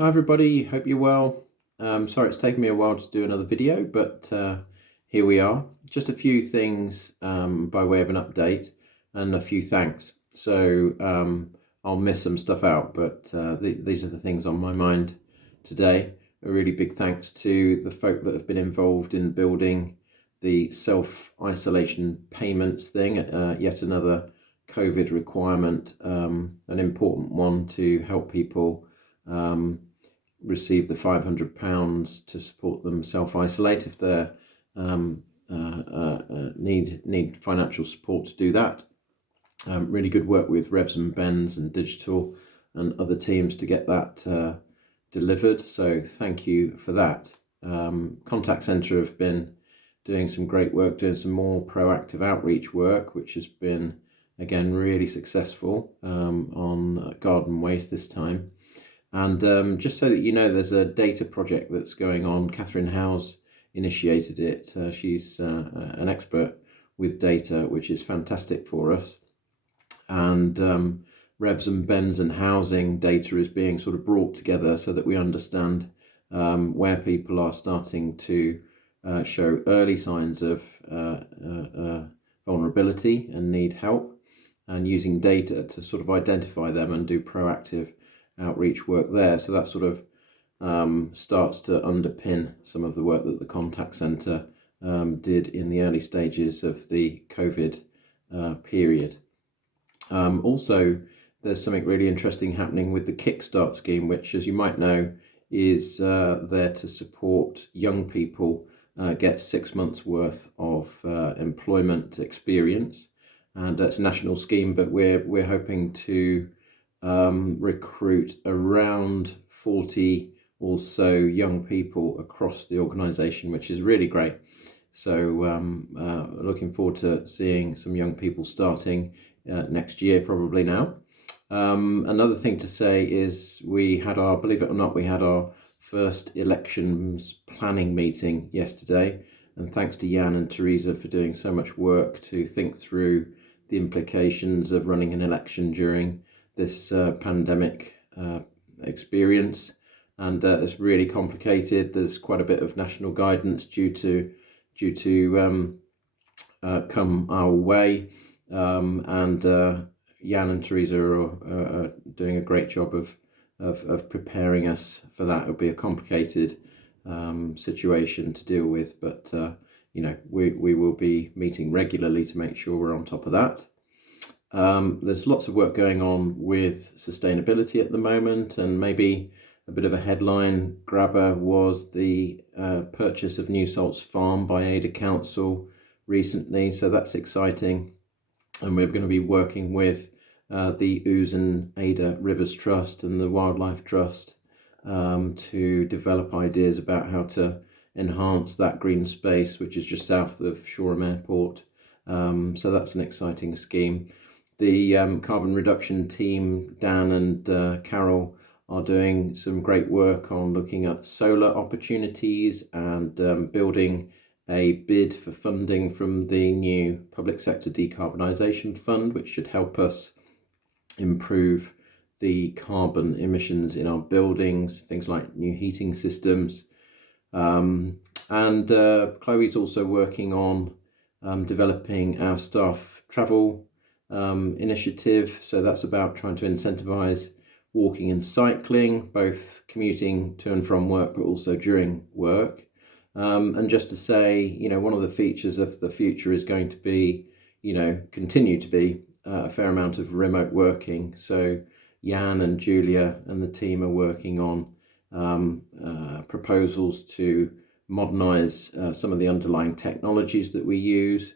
Hi everybody, hope you're well. Sorry it's taken me a while to do another video, but here we are. Just a few things by way of an update and a few thanks. I'll miss some stuff out, but these are the things on my mind today. A really big thanks to the folk that have been involved in building the self-isolation payments thing, yet another COVID requirement, an important one to help people receive the £500 to support them self-isolate if they need financial support to do that. Really good work with Revs and Bens and Digital and other teams to get that delivered. So thank you for that. Contact Centre have been doing some great work, doing some more proactive outreach work, which has been, again, really successful on garden waste this time. And just so that you know, there's a data project that's going on. Catherine Howes initiated it. She's an expert with data, which is fantastic for us. And Revs and Bens and housing data is being sort of brought together so that we understand where people are starting to show early signs of vulnerability and need help, and using data to sort of identify them and do proactive outreach work there. So that sort of starts to underpin some of the work that the contact centre did in the early stages of the COVID period. Also, there's something really interesting happening with the Kickstart Scheme, which, as you might know, is there to support young people get 6 months worth of employment experience. And it's a national scheme, but we're hoping to recruit around 40 or so young people across the organisation, which is really great. So looking forward to seeing some young people starting next year, probably now. Another thing to say is believe it or not, we had our first elections planning meeting yesterday. And thanks to Jan and Teresa for doing so much work to think through the implications of running an election during this pandemic experience. And it's really complicated. There's quite a bit of national guidance due to come our way. And Jan and Teresa are doing a great job of preparing us for that. It'll be a complicated situation to deal with, but we will be meeting regularly to make sure we're on top of that. There's lots of work going on with sustainability at the moment, and maybe a bit of a headline grabber was the purchase of New Salts Farm by Ada Council recently, so that's exciting. And we're going to be working with the Ouse and Ada Rivers Trust and the Wildlife Trust to develop ideas about how to enhance that green space, which is just south of Shoreham Airport. So that's an exciting scheme. The carbon reduction team, Dan and Carol, are doing some great work on looking at solar opportunities and building a bid for funding from the new Public Sector Decarbonisation Fund, which should help us improve the carbon emissions in our buildings, things like new heating systems. And Chloe's also working on developing our staff travel initiative. So that's about trying to incentivise walking and cycling, both commuting to and from work, but also during work. And just to say, one of the features of the future is going to be, continue to be a fair amount of remote working. So Jan and Julia and the team are working on proposals to modernise some of the underlying technologies that we use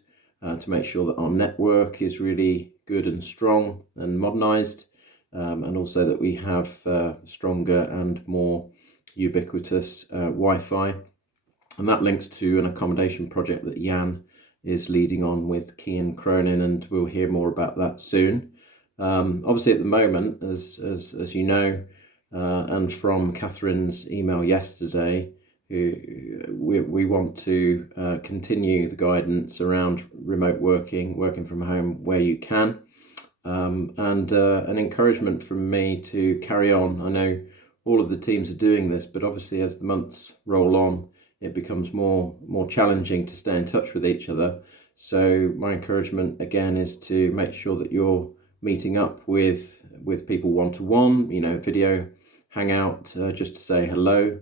to make sure that our network is really good and strong and modernised, and also that we have stronger and more ubiquitous Wi-Fi. And that links to an accommodation project that Jan is leading on with Kian Cronin, and we'll hear more about that soon. Obviously, at the moment, as you know, and from Catherine's email yesterday, we want to continue the guidance around remote working from home where you can, and an encouragement from me to carry on. I know all of the teams are doing this, but obviously as the months roll on, it becomes more challenging to stay in touch with each other. So my encouragement again is to make sure that you're meeting up with people one-to-one, video hangout, just to say hello.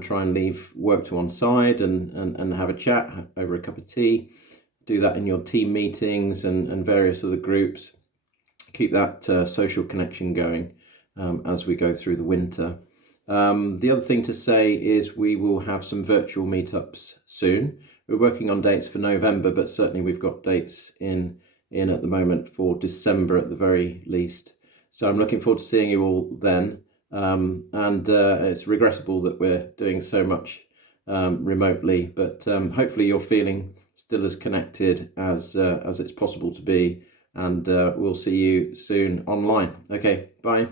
Try and leave work to one side and have a chat over a cup of tea. Do that in your team meetings and various other groups. Keep that social connection going as we go through the winter. The other thing to say is we will have some virtual meetups soon. We're working on dates for November, but certainly we've got dates in at the moment for December at the very least. So I'm looking forward to seeing you all then. And it's regrettable that we're doing so much remotely, but hopefully you're feeling still as connected as it's possible to be, and we'll see you soon online. Okay, bye.